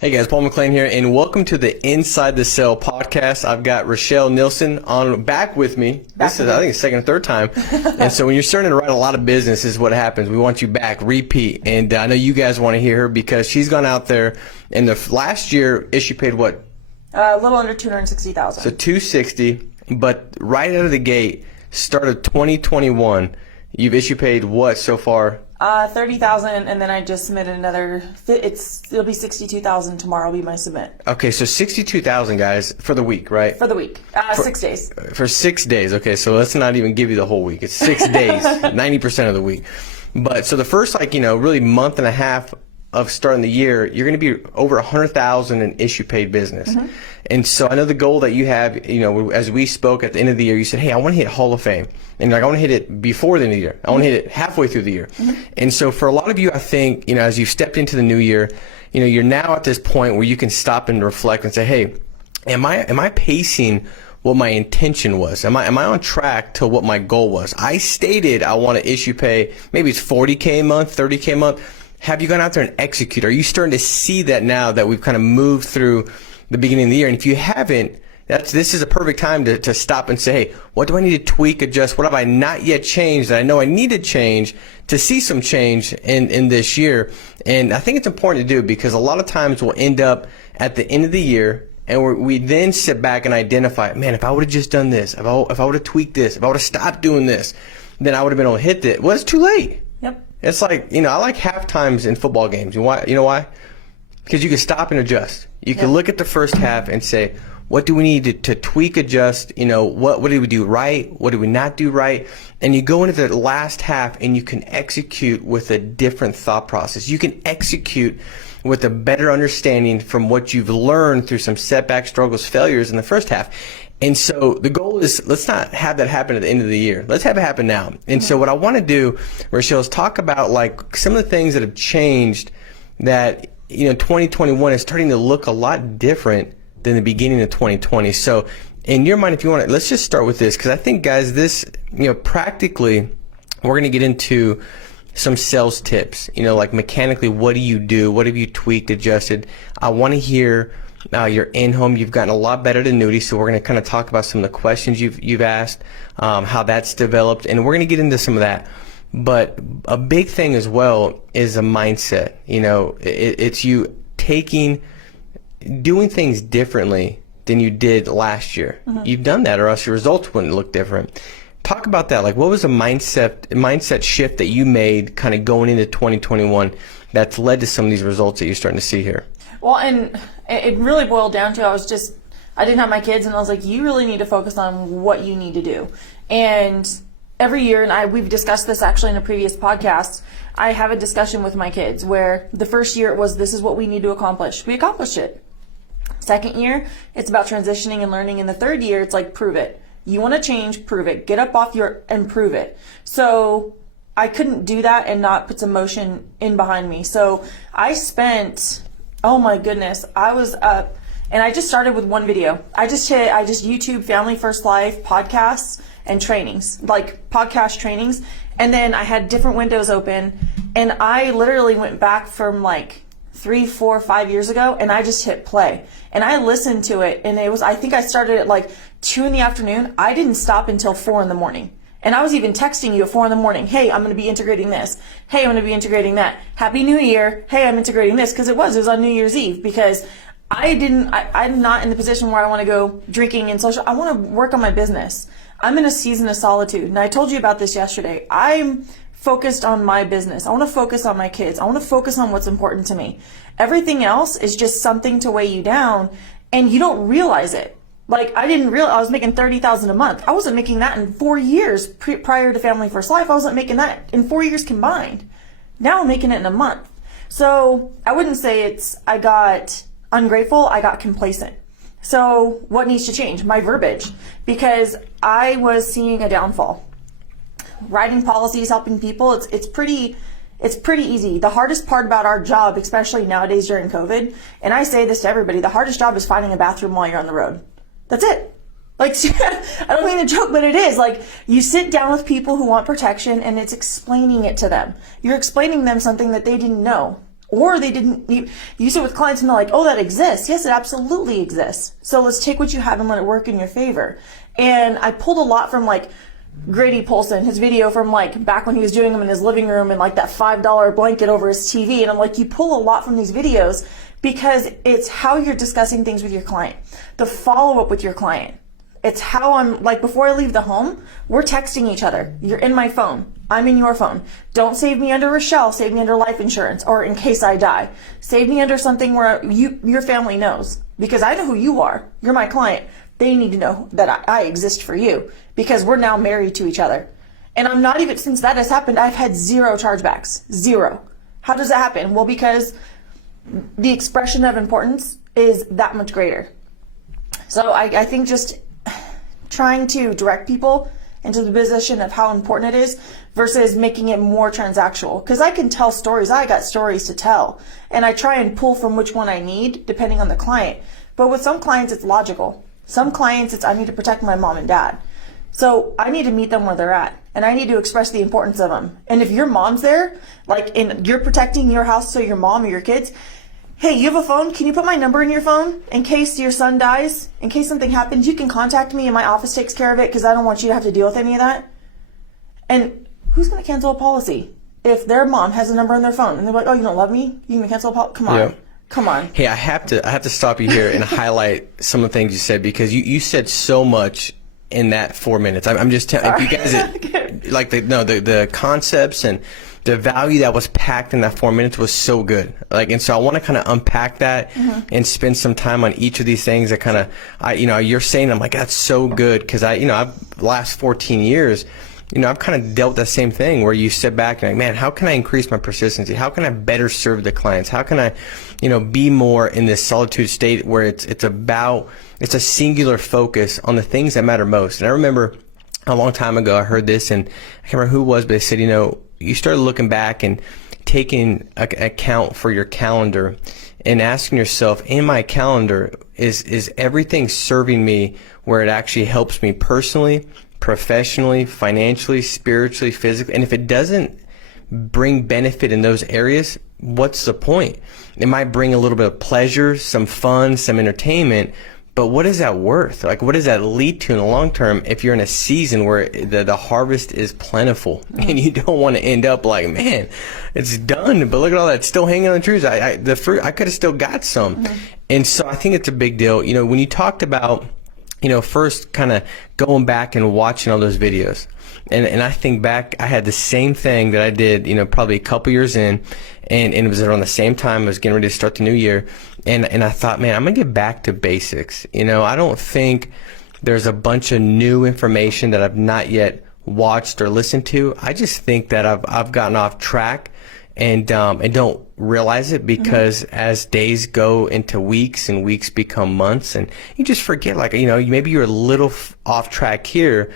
Hey guys, Paul McLean here, and welcome to the Inside the Cell podcast. I've got Rochelle Nielsen back with me. This is, I think, the second or third time. And so when you're starting to write a lot of business, this is what happens. We want you back, repeat. And I know you guys want to hear her because she's gone out there. In the last year, she paid what? A little under $260,000. So $260,000, but right out of the gate, start of 2021, you've issue paid what so far? $30,000, and then I just submitted another. It'll be $62,000 tomorrow. Will be my submit. Okay, so $62,000, guys, for the week, right? For the week, 6 days. For 6 days. Okay, so let's not even give you the whole week. It's 6 days, 90% of the week. But so the first, really month and a half of starting the year, you're going to be over $100,000 in issue paid business. Mm-hmm. And so I know the goal that you have, as we spoke at the end of the year, you said, hey, I want to hit Hall of Fame. And I want to hit it before the end of the year. I want to hit it halfway through the year. Mm-hmm. And so for a lot of you, I think, as you've stepped into the new year, you're now at this point where you can stop and reflect and say, hey, am I pacing what my intention was? Am I on track to what my goal was? I stated I want to issue pay, maybe it's $40K a month, $30K a month. Have you gone out there and execute? Are you starting to see that now that we've kind of moved through the beginning of the year? And if you haven't, this is a perfect time to stop and say, hey, what do I need to tweak, adjust? What have I not yet changed that I know I need to change to see some change in this year? And I think it's important to do because a lot of times we'll end up at the end of the year and we then sit back and identify, man, if I would have just done this, if I would have tweaked this, if I would have stopped doing this, then I would have been able to hit it. Well, it's too late. Yep. It's like, I like half times in football games. You know why? Because you can stop and adjust. You can look at the first half and say, what do we need to tweak, adjust? What did we do right? What did we not do right? And you go into the last half and you can execute with a different thought process. You can execute with a better understanding from what you've learned through some setbacks, struggles, failures in the first half. And so the goal is, let's not have that happen at the end of the year. Let's have it happen now. And so what I want to do, Rochelle, is talk about some of the things that have changed that, 2021 is starting to look a lot different than the beginning of 2020. So in your mind, if you want to, let's just start with this, because I think, guys, this, practically, we're going to get into some sales tips, like mechanically, what do you do? What have you tweaked, adjusted? I want to hear your in-home. You've gotten a lot better at annuity, so we're going to kind of talk about some of the questions you've asked, how that's developed, and we're going to get into some of that. But a big thing as well is a mindset. It's you doing things differently than you did last year. Mm-hmm. You've done that, or else your results wouldn't look different. Talk about that. What was a mindset shift that you made kind of going into 2021 that's led to some of these results that you're starting to see here? Well, and it really boiled down to I didn't have my kids, and I was like, you really need to focus on what you need to do. And every year, and we've discussed this actually in a previous podcast, I have a discussion with my kids where the first year it was, this is what we need to accomplish. We accomplished it. Second year, it's about transitioning and learning. In the third year, it's like, prove it. You want to change, prove it. Get up off and prove it. So I couldn't do that and not put some motion in behind me. So I spent, oh my goodness, I was up, and I just started with one video. I just YouTube Family First Life podcasts and trainings, like podcast trainings. And then I had different windows open, and I literally went back from 3, 4, 5 years ago, and I just hit play. And I listened to it, and I think I started at 2 in the afternoon. I didn't stop until 4 in the morning. And I was even texting you at 4 in the morning. Hey, I'm going to be integrating this. Hey, I'm going to be integrating that. Happy New Year. Hey, I'm integrating this. Because it was on New Year's Eve. Because I'm not in the position where I want to go drinking and social. I want to work on my business. I'm in a season of solitude. And I told you about this yesterday. I'm focused on my business. I want to focus on my kids. I want to focus on what's important to me. Everything else is just something to weigh you down, and you don't realize it. I didn't realize I was making $30,000 a month. I wasn't making that in 4 years prior to Family First Life. I wasn't making that in 4 years combined. Now I'm making it in a month. So I wouldn't say I got ungrateful, I got complacent. So what needs to change? My verbiage, because I was seeing a downfall. Writing policies, helping people, it's pretty easy. The hardest part about our job, especially nowadays during COVID, and I say this to everybody, the hardest job is finding a bathroom while you're on the road. That's it. Like, I don't mean to joke, but it is. Like, you sit down with people who want protection and it's explaining it to them. You're explaining them something that they didn't know. Or they didn't, you sit with clients and they're like, oh, that exists. Yes, it absolutely exists. So let's take what you have and let it work in your favor. And I pulled a lot from like Grady Polson, his video from like back when he was doing them in his living room and like that $5 blanket over his TV. And I'm like, you pull a lot from these videos because it's how you're discussing things with your client, the follow up with your client. It's how I'm like, before I leave the home, we're texting each other. You're in my phone. I'm in your phone. Don't save me under Rochelle. Save me under life insurance or in case I die. Save me under something where your family knows, because I know who you are. You're my client. They need to know that I exist for you because we're now married to each other. And I'm not even, since that has happened, I've had 0 chargebacks. 0. How does that happen? Well, because the expression of importance is that much greater. So I think just trying to direct people into the position of how important it is versus making it more transactional. Because I can tell stories. I got stories to tell. And I try and pull from which one I need depending on the client. But with some clients, it's logical. Some clients, it's I need to protect my mom and dad. So I need to meet them where they're at. And I need to express the importance of them. And if your mom's there, like you're protecting your house so your mom or your kids, hey, you have a phone? Can you put my number in your phone in case your son dies? In case something happens, you can contact me and my office takes care of it because I don't want you to have to deal with any of that. And who's going to cancel a policy if their mom has a number on their phone and they're like, oh, you don't love me? You can cancel a policy? Come on. Yep. Come on. Hey, I have to stop you here and highlight some of the things you said because you said so much in that 4 minutes. I'm just telling you guys, like the concepts and the value that was packed in that 4 minutes was so good. Like, and so I want to kind of unpack that and spend some time on each of these things that kind of, you're saying, I'm like, that's so good. Cause I've last 14 years, I've kind of dealt with that same thing where you sit back and like, man, how can I increase my persistency? How can I better serve the clients? How can I, be more in this solitude state where it's a singular focus on the things that matter most. And I remember a long time ago, I heard this and I can't remember who it was, but they said, you started looking back and taking account for your calendar and asking yourself, in my calendar, is everything serving me where it actually helps me personally, professionally, financially, spiritually, physically? And if it doesn't bring benefit in those areas, what's the point? It might bring a little bit of pleasure, some fun, some entertainment, but what is that worth? Like, what does that lead to in the long term if you're in a season where the harvest is plentiful and you don't want to end up like, man, it's done, but look at all that still hanging on the trees. The fruit, I could have still got some. And so I think it's a big deal. When you talked about, first kind of going back and watching all those videos. And I think back, I had the same thing that I did, probably a couple years in, and it was around the same time I was getting ready to start the new year. And I thought, man, I'm going to get back to basics. I don't think there's a bunch of new information that I've not yet watched or listened to. I just think that I've gotten off track and don't realize it because as days go into weeks and weeks become months and you just forget, like, maybe you're a little off track here,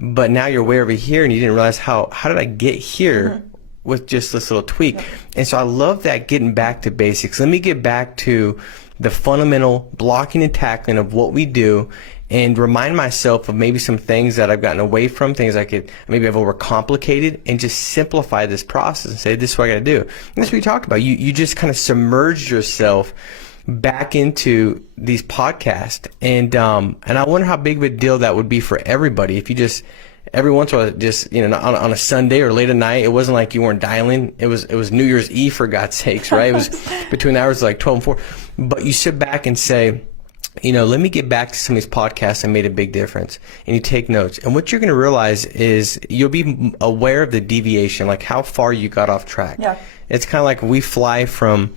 but now you're way over here and you didn't realize how did I get here with just this little tweak. And so I love that, getting back to basics. Let me get back to the fundamental blocking and tackling of what we do and remind myself of maybe some things that I've gotten away from, things maybe I've overcomplicated, and just simplify this process and say, this is what I got to do. And that's what you talked about. You just kind of submerged yourself back into these podcasts. And I wonder how big of a deal that would be for everybody if you just, every once in a while, just, on a Sunday or late at night, it wasn't like you weren't dialing. It was New Year's Eve, for God's sakes, right? It was between the hours of like 12 and 4. But you sit back and say, let me get back to some of these podcasts that made a big difference. And you take notes. And what you're going to realize is you'll be aware of the deviation, like how far you got off track. Yeah. It's kind of like we fly from,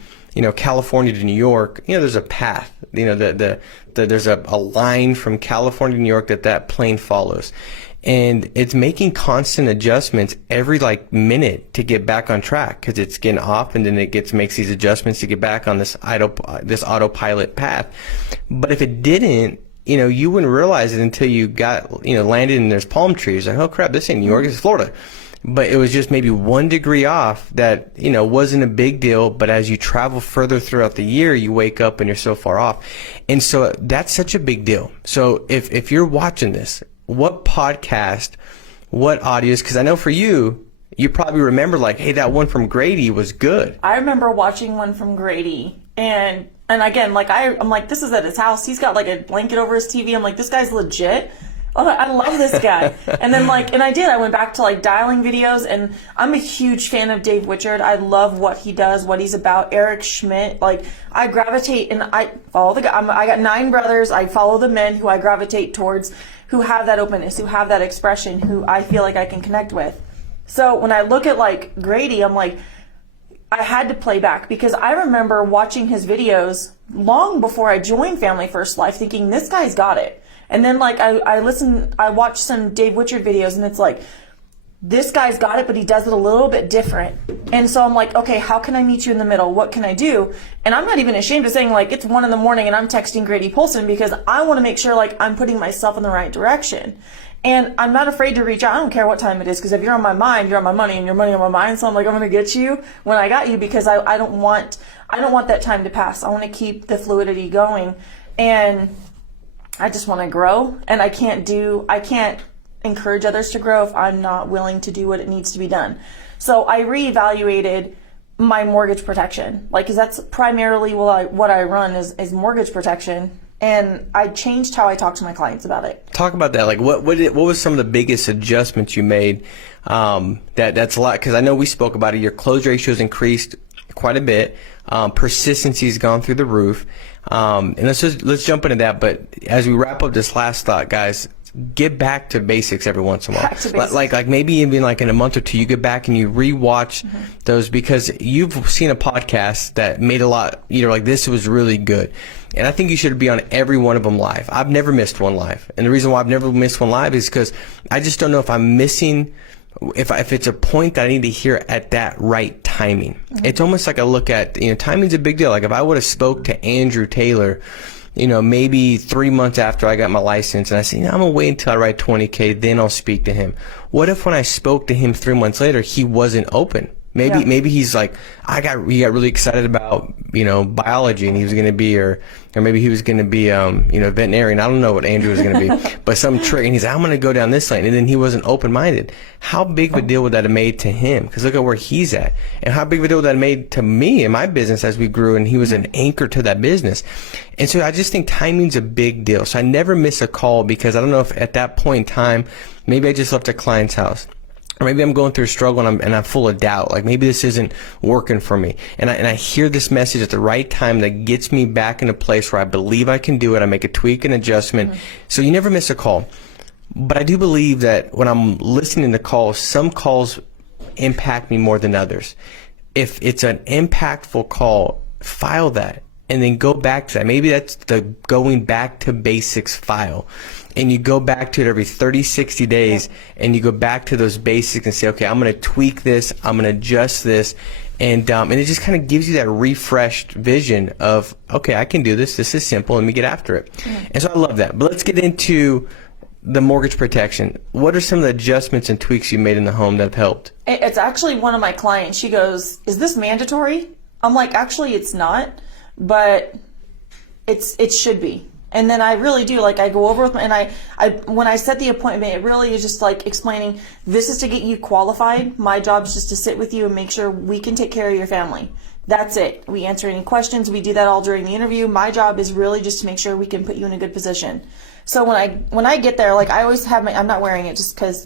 California to New York. There's a path. there's a line from California to New York that plane follows. And it's making constant adjustments every minute to get back on track, because it's getting off and then it makes these adjustments to get back on this autopilot path. But if it didn't, you wouldn't realize it until you got, landed and there's palm trees. Like, oh crap, this ain't New York, it's Florida. But it was just maybe 1 degree off that, wasn't a big deal. But as you travel further throughout the year, you wake up and you're so far off. And so that's such a big deal. So if you're watching this, what podcast, what audios, because I know for you probably remember hey, that one from Grady was good. I remember watching one from Grady, and again, I'm like, this is at his house. He's got a blanket over his TV. I'm like, this guy's legit. Oh, I love this guy. And then I went back to dialing videos, and I'm a huge fan of Dave Witchard. I love what he does, what he's about. Eric Schmidt, I gravitate, and I follow the guy. I got 9 brothers. I follow the men who I gravitate towards, who have that openness, who have that expression, who I feel like I can connect with. So when I look at Grady, I'm like, I had to play back, because I remember watching his videos long before I joined Family First Life, thinking this guy's got it. And then I watched some Dave Witchard videos, and it's this guy's got it, but he does it a little bit different. And so I'm like, okay, how can I meet you in the middle? What can I do? And I'm not even ashamed of saying it's 1 a.m. and I'm texting Grady Polson, because I want to make sure I'm putting myself in the right direction. And I'm not afraid to reach out. I don't care what time it is, because if you're on my mind, you're on my money, and your money on my mind. So I'm I'm going to get you when I got you, because I don't want that time to pass. I want to keep the fluidity going, and I just want to grow. And I can't encourage others to grow if I'm not willing to do what it needs to be done. So I reevaluated my mortgage protection, because that's primarily what I run is mortgage protection. And I changed how I talk to my clients about it. Talk about that. What was some of the biggest adjustments you made? That's a lot, because I know we spoke about it. Your close ratio has increased quite a bit. Persistency has gone through the roof. And let's jump into that. But as we wrap up this last thought, guys, get back to basics every once in a while. Like maybe even in a month or two, you get back and you rewatch those, because you've seen a podcast that made a lot. You're like, this was really good. And I think you should be on every one of them live. I've never missed one live. And the reason why I've never missed one live is because I just don't know if I'm missing, if it's a point that I need to hear at that right timing. It's almost like I look at, timing's a big deal. If I would have spoke to Andrew Taylor, maybe 3 months after I got my license, and I said, I'm going to wait until I write 20K, then I'll speak to him. What if when I spoke to him 3 months later, he wasn't open? Maybe he's he got really excited about, biology, and he was going to be, or maybe he was going to be, veterinarian. I don't know what Andrew was going to be, but some trick. And he's like, I'm going to go down this lane. And then he wasn't open-minded. How big of a deal would that have made to him? Because look at where he's at. And how big of a deal would that have made to me and my business as we grew, and he was an anchor to that business. And so I just think timing's a big deal. So I never miss a call, because I don't know if at that point in time, maybe I just left a client's house. Or maybe I'm going through a struggle and I'm full of doubt. Maybe this isn't working for me. And I hear this message at the right time that gets me back in a place where I believe I can do it. I make a tweak and adjustment. So you never miss a call. But I do believe that when I'm listening to calls, some calls impact me more than others. If it's an impactful call, file that and then go back to that. Maybe that's the going back to basics file. And you go back to it every 30, 60 days, and you go back to those basics and say, okay, I'm going to tweak this, I'm going to adjust this, and it just kind of gives you that refreshed vision of, okay, I can do this, this is simple, let me get after it. And so I love that. But let's get into the mortgage protection. What are some of the adjustments and tweaks you made in the home that have helped? It's actually one of my clients. She goes, is this mandatory? I'm like, actually, it's not, but it should be. And then I really do, I go over with my, and when I set the appointment, it really is just explaining, this is to get you qualified. My job is just to sit with you and make sure we can take care of your family. That's it. We answer any questions. We do that all during the interview. My job is really just to make sure we can put you in a good position. So when I get there, I always have I'm not wearing it just because,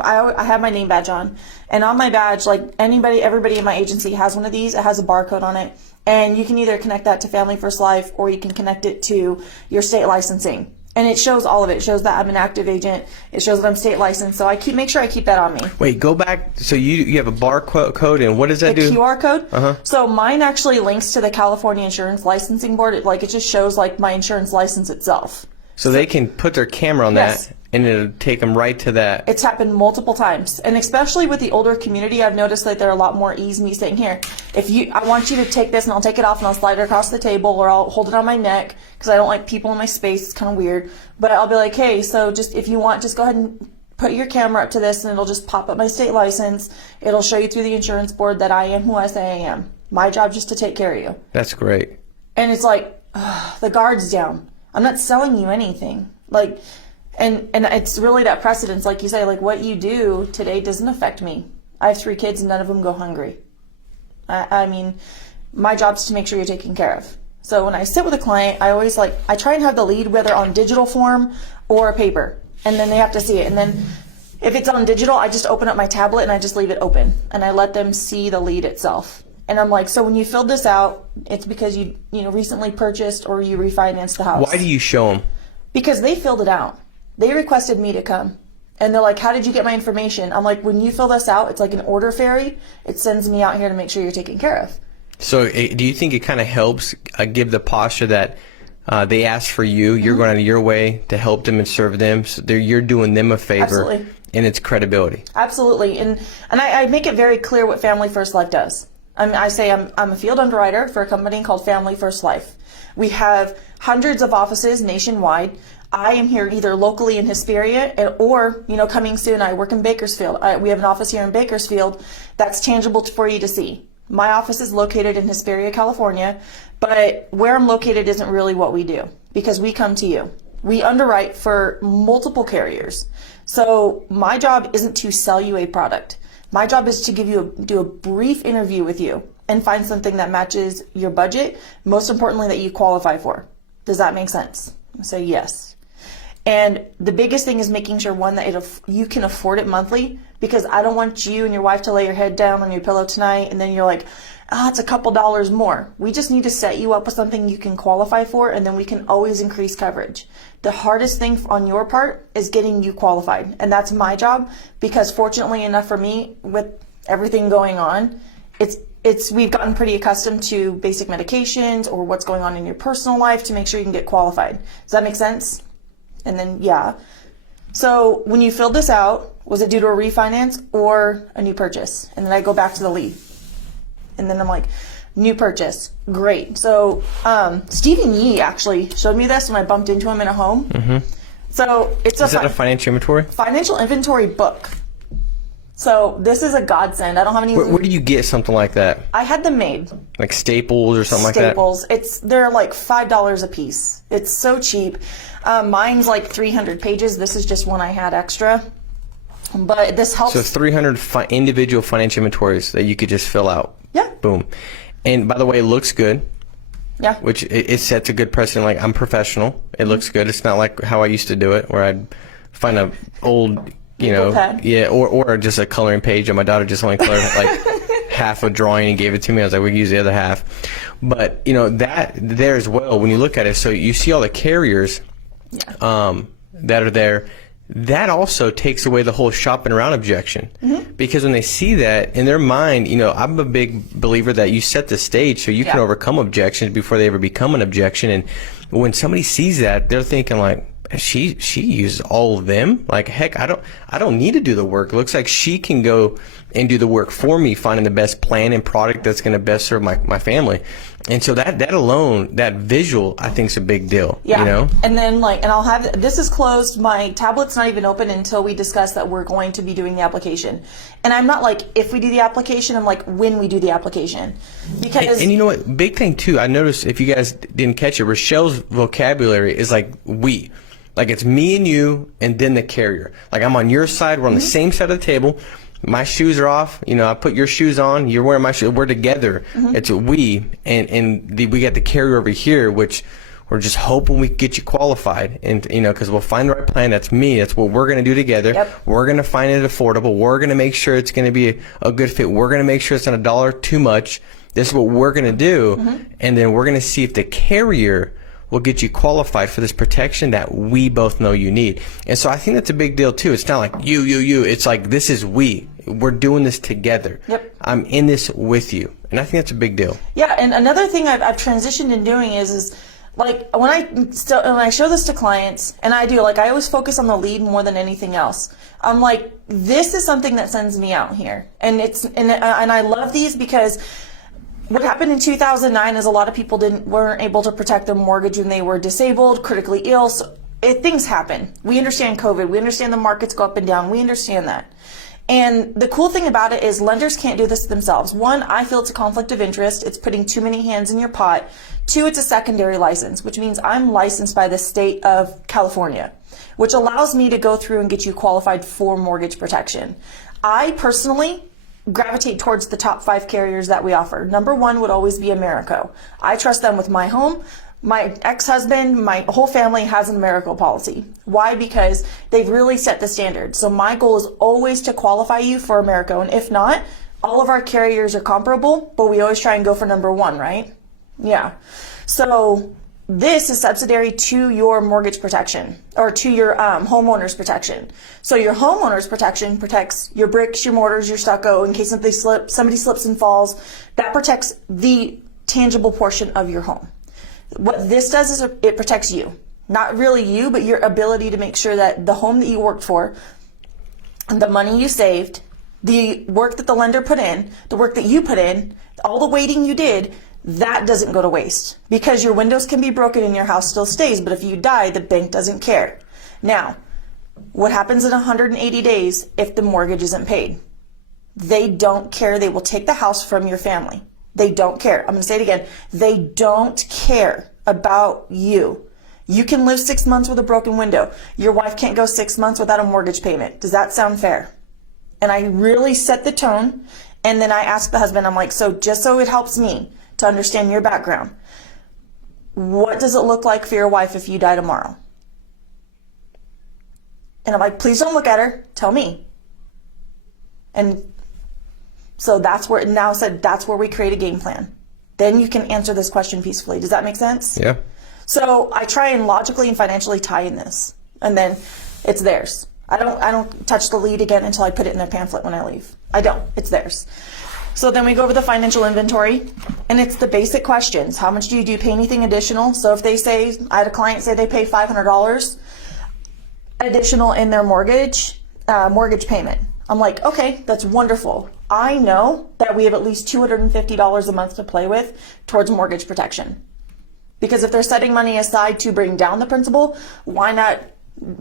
I have my name badge on. And on my badge, everybody in my agency has one of these. It has a barcode on it. And you can either connect that to Family First Life, or you can connect it to your state licensing. And it shows all of it. It shows that I'm an active agent. It shows that I'm state licensed. So I make sure I keep that on me. Wait, go back. So you have a barcode, and what does that do? QR code. So mine actually links to the California Insurance Licensing Board. It just shows like my insurance license itself. So they can put their camera on Yes. that, and it'll take them right to that. It's happened multiple times, and especially with the older community, I've noticed that they're a lot more ease me saying, here, I want you to take this, and I'll take it off, and I'll slide it across the table, or I'll hold it on my neck, because I don't like people in my space. It's kind of weird. But I'll be like, hey, so just if you want, just go ahead and put your camera up to this, and it'll just pop up my state license. It'll show you through the insurance board that I am who I say I am. My job just to take care of you. That's great. And it's like, the guard's down. I'm not selling you anything. And it's really that precedence, like you say, like what you do today doesn't affect me. I have 3 kids and none of them go hungry. I mean, my job's to make sure you're taken care of. So when I sit with a client, I try and have the lead whether on digital form or paper. And then they have to see it. And then if it's on digital, I just open up my tablet and I just leave it open. And I let them see the lead itself. And I'm like, so when you filled this out, it's because you recently purchased or you refinanced the house. Why do you show them? Because they filled it out. They requested me to come. And they're like, how did you get my information? I'm like, when you fill this out, it's like an order ferry. It sends me out here to make sure you're taken care of. So do you think it kind of helps give the posture that they ask for you, you're going out of your way to help them and serve them, so you're doing them a favor? Absolutely. And it's credibility. Absolutely. And I make it very clear what Family First Life does. I say I'm a field underwriter for a company called Family First Life. We have hundreds of offices nationwide. I am here either locally in Hesperia or, coming soon, I work in Bakersfield. We have an office here in Bakersfield that's tangible for you to see. My office is located in Hesperia, California, but where I'm located isn't really what we do because we come to you. We underwrite for multiple carriers. So my job isn't to sell you a product. My job is to do a brief interview with you and find something that matches your budget, most importantly that you qualify for. Does that make sense? I say yes. And the biggest thing is making sure, one, that you can afford it monthly, because I don't want you and your wife to lay your head down on your pillow tonight and then you're like, it's a couple dollars more. We just need to set you up with something you can qualify for, and then we can always increase coverage. The hardest thing on your part is getting you qualified, and that's my job, because fortunately enough for me, with everything going on, we've gotten pretty accustomed to basic medications or what's going on in your personal life to make sure you can get qualified. Does that make sense? And then, yeah. So when you filled this out, was it due to a refinance or a new purchase? And then I go back to the lead. And then I'm like, new purchase. Great. So Stephen Yee actually showed me this when I bumped into him in a home. Mm-hmm. So it's Is that a financial inventory? Financial inventory book. So this is a godsend. I don't have any. Where do you get something like that? I had them made. Like Staples or something Staples. like that? They're like $5 a piece. It's so cheap. Mine's like 300 pages. This is just one I had extra. But this helps. So 300 individual financial inventories that you could just fill out. Yeah. Boom. And by the way, it looks good. Yeah. Which it sets a good precedent. Like, I'm professional. It looks good. It's not like how I used to do it, where I'd find a old, pad. yeah, or just a coloring page, and my daughter just only colored like half a drawing and gave it to me. I was like, we can use the other half. But that there as well, when you look at it, so you see all the carriers that are there. That also takes away the whole shopping around objection. Mm-hmm. Because when they see that in their mind, I'm a big believer that you set the stage so you can overcome objections before they ever become an objection. And when somebody sees that, they're thinking like, she uses all of them. Like, heck, I don't need to do the work. It looks like she can go and do the work for me, finding the best plan and product that's going to best serve my family. And so that alone, that visual, I think is a big deal. Yeah. And then and I'll have, this is closed. My tablet's not even open until we discuss that we're going to be doing the application. And I'm not like, if we do the application, I'm like, when we do the application. Because. And you know what? Big thing too, I noticed, if you guys didn't catch it, Rochelle's vocabulary is like we. Like, it's me and you and then the carrier. Like, I'm on your side. We're on the same side of the table. My shoes are off. I put your shoes on. You're wearing my shoes. We're together. Mm-hmm. It's a we. And we got the carrier over here, which we're just hoping we can get you qualified. And, because we'll find the right plan. That's me. That's what we're going to do together. Yep. We're going to find it affordable. We're going to make sure it's going to be a good fit. We're going to make sure it's not $1 too much. This is what we're going to do. Mm-hmm. And then we're going to see if the carrier will get you qualified for this protection that we both know you need. And so I think that's a big deal too. It's not like you. It's like, this is we. We're doing this together. Yep. I'm in this with you. And I think that's a big deal. Yeah, and another thing I've transitioned in doing is like when I show this to clients, and I always focus on the lead more than anything else. I'm like, this is something that sends me out here, and I love these because what happened in 2009 is a lot of people weren't able to protect their mortgage when they were disabled, critically ill. So things happen. We understand COVID. We understand the markets go up and down. We understand that. And the cool thing about it is lenders can't do this themselves. One, I feel it's a conflict of interest. It's putting too many hands in your pot. Two, it's a secondary license, which means I'm licensed by the state of California, which allows me to go through and get you qualified for mortgage protection. I personally gravitate towards the top 5 carriers that we offer. Number 1 would always be Americo. I trust them with my home. My ex-husband, my whole family has an Americo policy. Why? Because they've really set the standard. So my goal is always to qualify you for Americo. And if not, all of our carriers are comparable, but we always try and go for number 1, right? Yeah. So this is subsidiary to your mortgage protection, or to your homeowner's protection. So your homeowner's protection protects your bricks, your mortars, your stucco, in case somebody slips and falls. That protects the tangible portion of your home. What this does is it protects you. Not really you, but your ability to make sure that the home that you worked for, the money you saved, the work that the lender put in, the work that you put in, all the waiting you did, that doesn't go to waste. Because your windows can be broken and your house still stays, but if you die, the bank doesn't care. Now, what happens in 180 days if the mortgage isn't paid? They don't care. They will take the house from your family. They don't care. I'm going to say it again. They don't care about you. You can live 6 months with a broken window. Your wife can't go 6 months without a mortgage payment. Does that sound fair? And I really set the tone. And then I ask the husband, I'm like, so just so it helps me to understand your background, what does it look like for your wife if you die tomorrow? And I'm like, please don't look at her. Tell me. And so that's where that's where we create a game plan. Then you can answer this question peacefully. Does that make sense? Yeah. So I try and logically and financially tie in this, and then it's theirs. I don't touch the lead again until I put it in their pamphlet when I leave. I don't. It's theirs. So then we go over the financial inventory, and it's the basic questions. How much do you pay anything additional? So if they say, I had a client say they pay $500 additional in their mortgage payment. I'm like, okay, that's wonderful. I know that we have at least $250 a month to play with towards mortgage protection. Because if they're setting money aside to bring down the principal, why not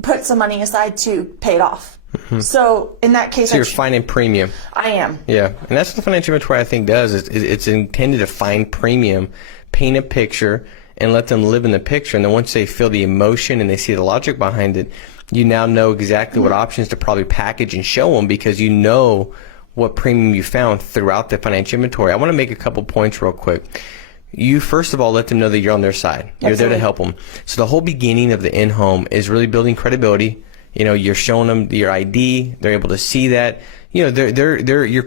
put some money aside to pay it off? Mm-hmm. So in that case, so you're finding premium. I am. Yeah, and that's what the financial inventory I think does. It's intended to find premium, paint a picture, and let them live in the picture. And then once they feel the emotion and they see the logic behind it, you now know exactly what options to probably package and show them, because you know what premium you found throughout the financial inventory. I want to make a couple points real quick. You first of all let them know that you're on their side. You're there to help them. So the whole beginning of the in-home is really building credibility. You know, you're showing them your ID. They're able to see that. You know,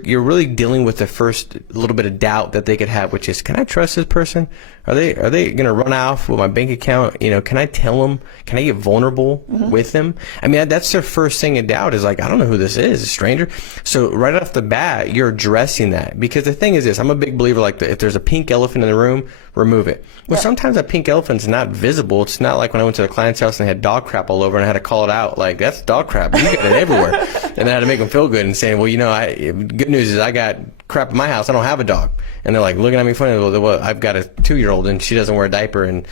you're really dealing with the first little bit of doubt that they could have, which is, can I trust this person? Are they going to run off with my bank account? You know, can I tell them? Can I get vulnerable with them? I mean, that's their first thing of doubt, is like, I don't know who this is, a stranger. So right off the bat, you're addressing that, because the thing is this: I'm a big believer, like, if there's a pink elephant in the room, remove it. Well, sometimes that pink elephant's not visible. It's not like when I went to the client's house and they had dog crap all over and I had to call it out. Like, that's dog crap. You got it everywhere. And then I had to make them feel good and saying, well, you know, good news is I got crap in my house. I don't have a dog. And they're like looking at me funny. Well, I've got a 2-year-old and she doesn't wear a diaper, and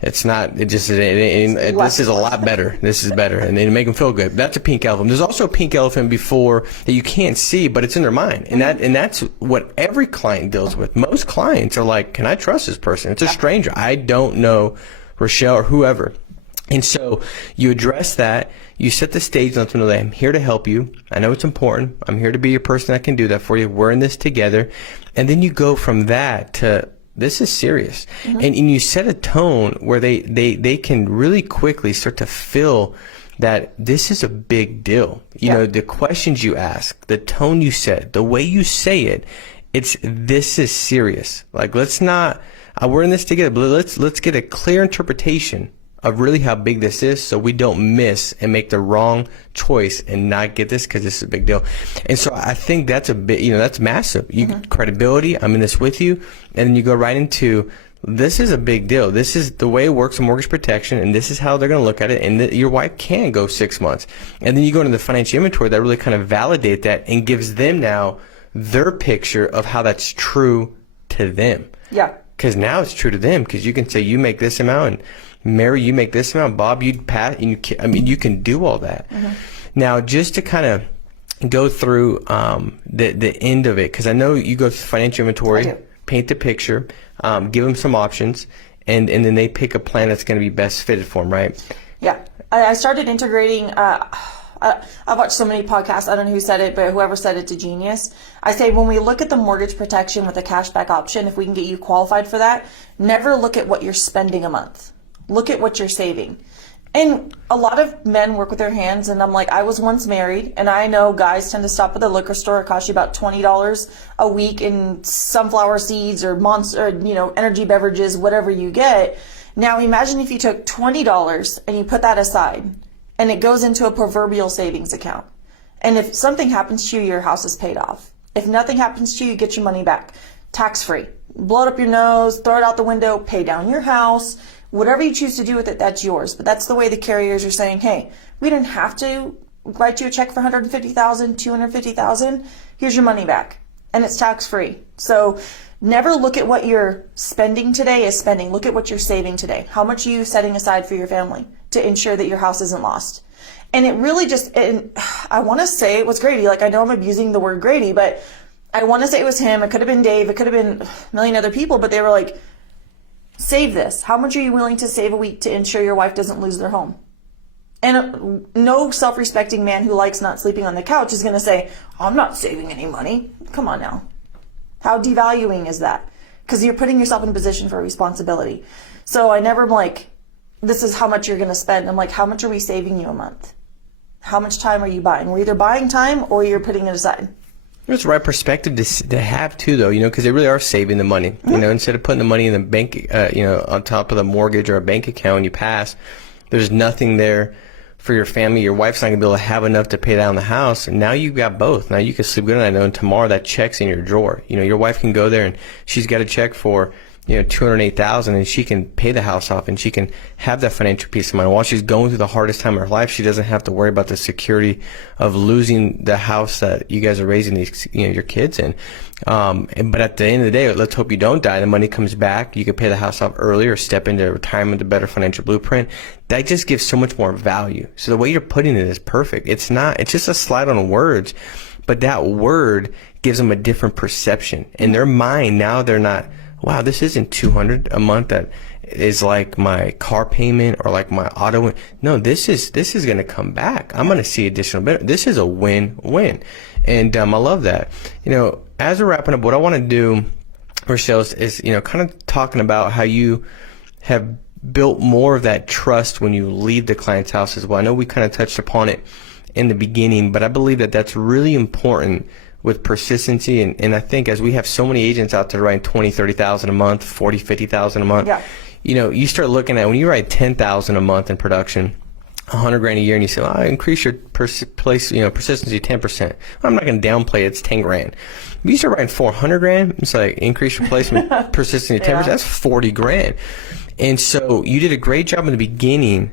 it's not, this is a lot better. This is better. And then make them feel good. That's a pink elephant. There's also a pink elephant before that you can't see, but it's in their mind. And that's what every client deals with. Most clients are like, can I trust this person? It's a stranger. I don't know Rochelle or whoever. And so you address that, you set the stage and let them know that I'm here to help you. I know it's important. I'm here to be your person that can do that for you. We're in this together. And then you go from that to, this is serious. And you set a tone where they can really quickly start to feel that this is a big deal. You know, the questions you ask, the tone you set, the way you say it, this is serious. Like, let's not we're in this together, but let's get a clear interpretation of really how big this is, so we don't miss and make the wrong choice and not get this, because this is a big deal. And so I think that's a bit, that's massive. Credibility, I'm in this with you, and then you go right into, this is a big deal. This is the way it works in mortgage protection, and this is how they're going to look at it, and your wife can go 6 months. And then you go into the financial inventory that really kind of validate that and gives them now their picture of how that's true to them. Yeah. Because now it's true to them, because you can say, you make this amount, and Mary, you make this amount, Bob, you pass, and you can do all that. Now, just to kind of go through the end of it, because I know you go through financial inventory, paint the picture, give them some options, and then they pick a plan that's going to be best fitted for them, right? Yeah. I started integrating, I've watched so many podcasts, I don't know who said it, but whoever said it's a genius. I say, when we look at the mortgage protection with a cashback option, if we can get you qualified for that, never look at what you're spending a month. Look at what you're saving. And a lot of men work with their hands, and I'm like, I was once married, and I know guys tend to stop at the liquor store. It costs you about $20 a week in sunflower seeds or monster, energy beverages, whatever you get. Now imagine if you took $20 and you put that aside, and it goes into a proverbial savings account. And if something happens to you, your house is paid off. If nothing happens to you, you get your money back. Tax-free. Blow it up your nose, throw it out the window, pay down your house. Whatever you choose to do with it, that's yours. But that's the way the carriers are saying, hey, we didn't have to write you a check for $150,000, $250,000. Here's your money back. And it's tax-free. So never look at what you're spending today as spending. Look at what you're saving today. How much are you setting aside for your family to ensure that your house isn't lost? And it really just, and I want to say it was Grady. Like, I know I'm abusing the word Grady, but I want to say it was him. It could have been Dave. It could have been a million other people, but they were like, save this. How much are you willing to save a week to ensure your wife doesn't lose their home? And no self-respecting man who likes not sleeping on the couch is going to say, I'm not saving any money. Come on now. How devaluing is that? Because you're putting yourself in a position for responsibility. So I never am like, this is how much you're going to spend. I'm like, how much are we saving you a month? How much time are you buying? We're either buying time or you're putting it aside. It's the right perspective to have too, though, because they really are saving the money. Instead of putting the money in the bank, on top of the mortgage or a bank account when you pass, there's nothing there for your family. Your wife's not going to be able to have enough to pay down the house. And now you've got both. Now you can sleep good at night knowing tomorrow that check's in your drawer. Your wife can go there and she's got a check for, $208,000, and she can pay the house off, and she can have that financial peace of mind. While she's going through the hardest time of her life, she doesn't have to worry about the security of losing the house that you guys are raising these, your kids in. But at the end of the day, let's hope you don't die. The money comes back. You can pay the house off early or step into retirement, a better financial blueprint. That just gives so much more value. So the way you're putting it is perfect. It's just a slide on words, but that word gives them a different perception. In their mind, now they're not, wow, this isn't $200 a month that is like my car payment or like my auto. No, this is going to come back. I'm going to see additional benefit. This is a win-win. And I love that. As we're wrapping up, what I want to do, Rochelle, is kind of talking about how you have built more of that trust when you leave the client's house as well. I know we kind of touched upon it in the beginning, but I believe that that's really important with persistency. And I think as we have so many agents out there writing 20, 30,000 a month, 40, 50,000 a month, you start looking at when you write 10,000 a month in production, $100,000 a year, and you say, well, I increase your persistency 10%. Well, I'm not going to downplay it. It's $10,000. If you start writing $400,000, it's like increase your placement persistency 10%. That's $40,000. And so you did a great job in the beginning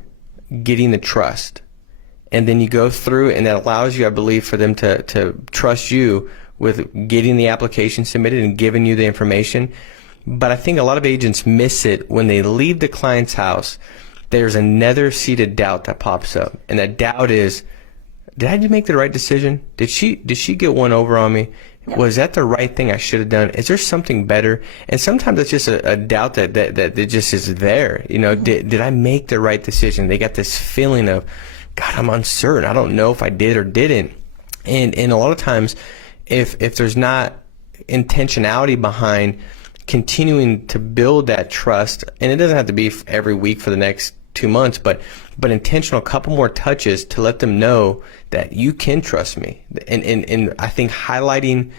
getting the trust. And then you go through, and that allows you, I believe, for them to trust you with getting the application submitted and giving you the information. But I think a lot of agents miss it when they leave the client's house. There's another seed of doubt that pops up, and that doubt is, did I make the right decision? Did she get one over on me? Was that the right thing I should have done? Is there something better? And sometimes it's just a doubt that just is there. Did I make the right decision? They got this feeling of, God, I'm uncertain. I don't know if I did or didn't. And a lot of times, if there's not intentionality behind continuing to build that trust, and it doesn't have to be every week for the next 2 months, but intentional, a couple more touches to let them know that you can trust me. And I think highlighting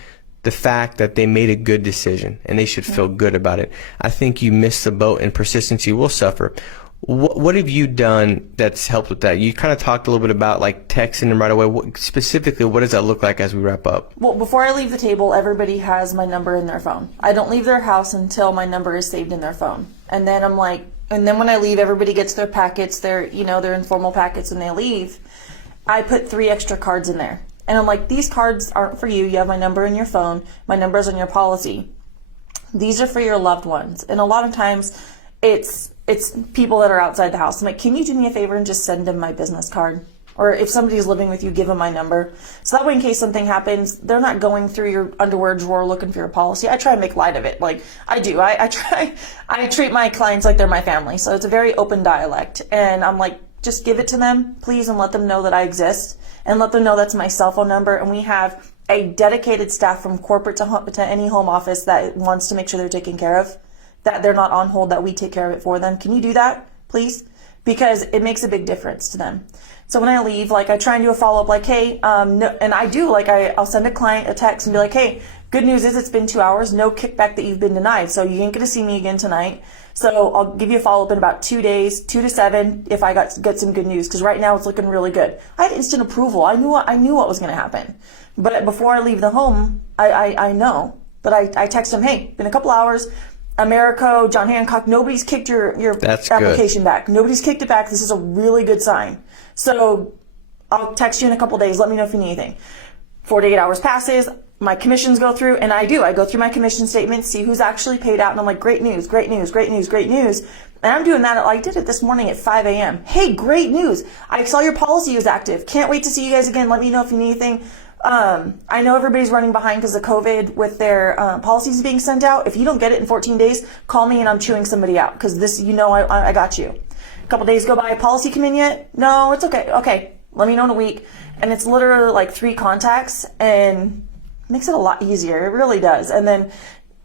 the fact that they made a good decision and they should feel good about it. I think you missed the boat and persistency will suffer. What have you done that's helped with that? You kind of talked a little bit about like texting them right away. Specifically, what does that look like as we wrap up? Well, before I leave the table, everybody has my number in their phone. I don't leave their house until my number is saved in their phone. And then when I leave, everybody gets their packets, their informal packets, and they leave. I put 3 extra cards in there. And I'm like, these cards aren't for you. You have my number in your phone. My number's on your policy. These are for your loved ones. And a lot of times it's people that are outside the house. I'm like, can you do me a favor and just send them my business card? Or if somebody's living with you, give them my number. So that way, in case something happens, they're not going through your underwear drawer looking for your policy. I try and make light of it. Like I do. I treat my clients like they're my family. So it's a very open dialect. And I'm like, just give it to them, please, and let them know that I exist. And let them know that's my cell phone number. And we have a dedicated staff from corporate to any home office that wants to make sure they're taken care of, that they're not on hold, that we take care of it for them. Can you do that, please? Because it makes a big difference to them. So when I leave, like I try and do a follow-up, like, hey, no, and I do, like I'll send a client a text and be like, hey, good news is it's been 2 hours, no kickback that you've been denied, so you ain't gonna see me again tonight. So I'll give you a follow-up in about 2 days, 2 to 7, if I get some good news, because right now it's looking really good. I had instant approval. I knew what was gonna happen. But before I leave the home, I know. But I text them, hey, been a couple hours, Americo, John Hancock, nobody's kicked your application back. Nobody's kicked it back. This is a really good sign. So I'll text you in a couple days. Let me know if you need anything. 48 hours passes. My commissions go through, and I go through my commission statement, see who's actually paid out, and I'm like, great news, great news, great news, great news. And I'm doing that. I did it this morning at 5 a.m. Hey, great news. I saw your policy was active. Can't wait to see you guys again. Let me know if you need anything. I know everybody's running behind because of COVID with their policies being sent out. If you don't get it in 14 days, call me and I'm chewing somebody out because this, I got you. A couple days go by, policy come in yet? No, it's okay. Okay, let me know in a week. And it's literally like 3 contacts and makes it a lot easier. It really does. And then,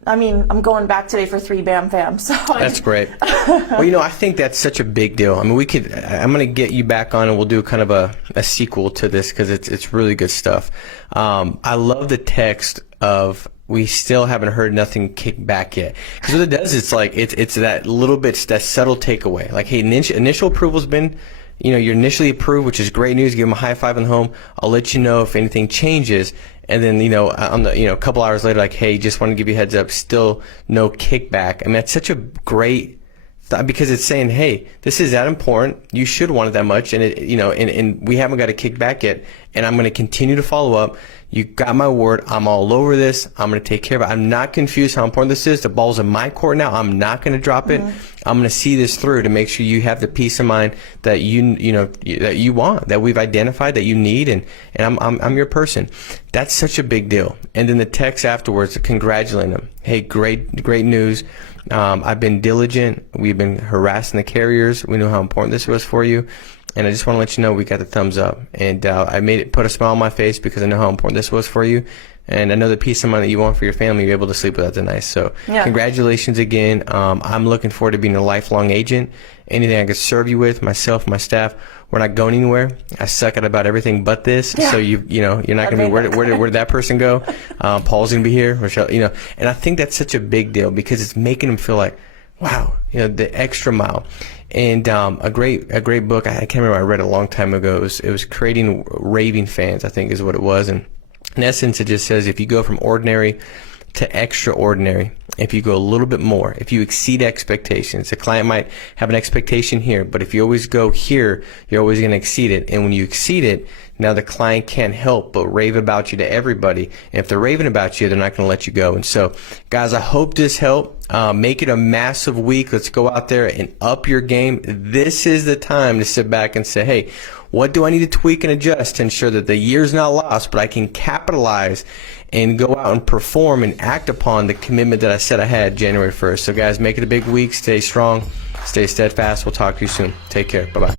I'm going back today for 3 bam fam. So that's great. Well, I think that's such a big deal. I'm going to get you back on and we'll do kind of a sequel to this because it's really good stuff. I love the text of we still haven't heard nothing kick back yet. Because what it does, it's like, it's that little bit, that subtle takeaway. Like, hey, initial approval's been, you're initially approved, which is great news. Give them a high five in the home. I'll let you know if anything changes. And then, a couple hours later, like, hey, just want to give you a heads up, still no kickback. That's such a great thought because it's saying, hey, this is that important. You should want it that much. And and we haven't got a kickback yet. And I'm going to continue to follow up. You got my word. I'm all over this. I'm going to take care of it. I'm not confused how important this is. The ball's in my court now. I'm not going to drop it. I'm going to see this through to make sure you have the peace of mind that that you want, that we've identified, that you need, and I'm your person. That's such a big deal. And then the text afterwards, congratulating them. Hey, great news. I've been diligent. We've been harassing the carriers. We know how important this was for you. And I just want to let you know we got the thumbs up. And I made it put a smile on my face because I know how important this was for you. And I know the peace of mind that you want for your family, you're able to sleep without the night. So congratulations again. I'm looking forward to being a lifelong agent. Anything I could serve you with, myself, my staff, we're not going anywhere. I suck at about everything but this. Yeah. So you're not going to be, where did that person go? Paul's going to be here. Rochelle, and I think that's such a big deal because it's making them feel like, wow, the extra mile. And a great book. I can't remember. I read it a long time ago. It was Creating Raving Fans, I think is what it was. And in essence, it just says if you go from ordinary to extraordinary, if you go a little bit more, if you exceed expectations, a client might have an expectation here, but if you always go here, you're always going to exceed it. And when you exceed it, now the client can't help but rave about you to everybody. And if they're raving about you, they're not going to let you go. And so, guys, I hope this helped. Make it a massive week. Let's go out there and up your game. This is the time to sit back and say, hey, what do I need to tweak and adjust to ensure that the year's not lost, but I can capitalize and go out and perform and act upon the commitment that I said I had January 1st. So, guys, make it a big week. Stay strong. Stay steadfast. We'll talk to you soon. Take care. Bye-bye.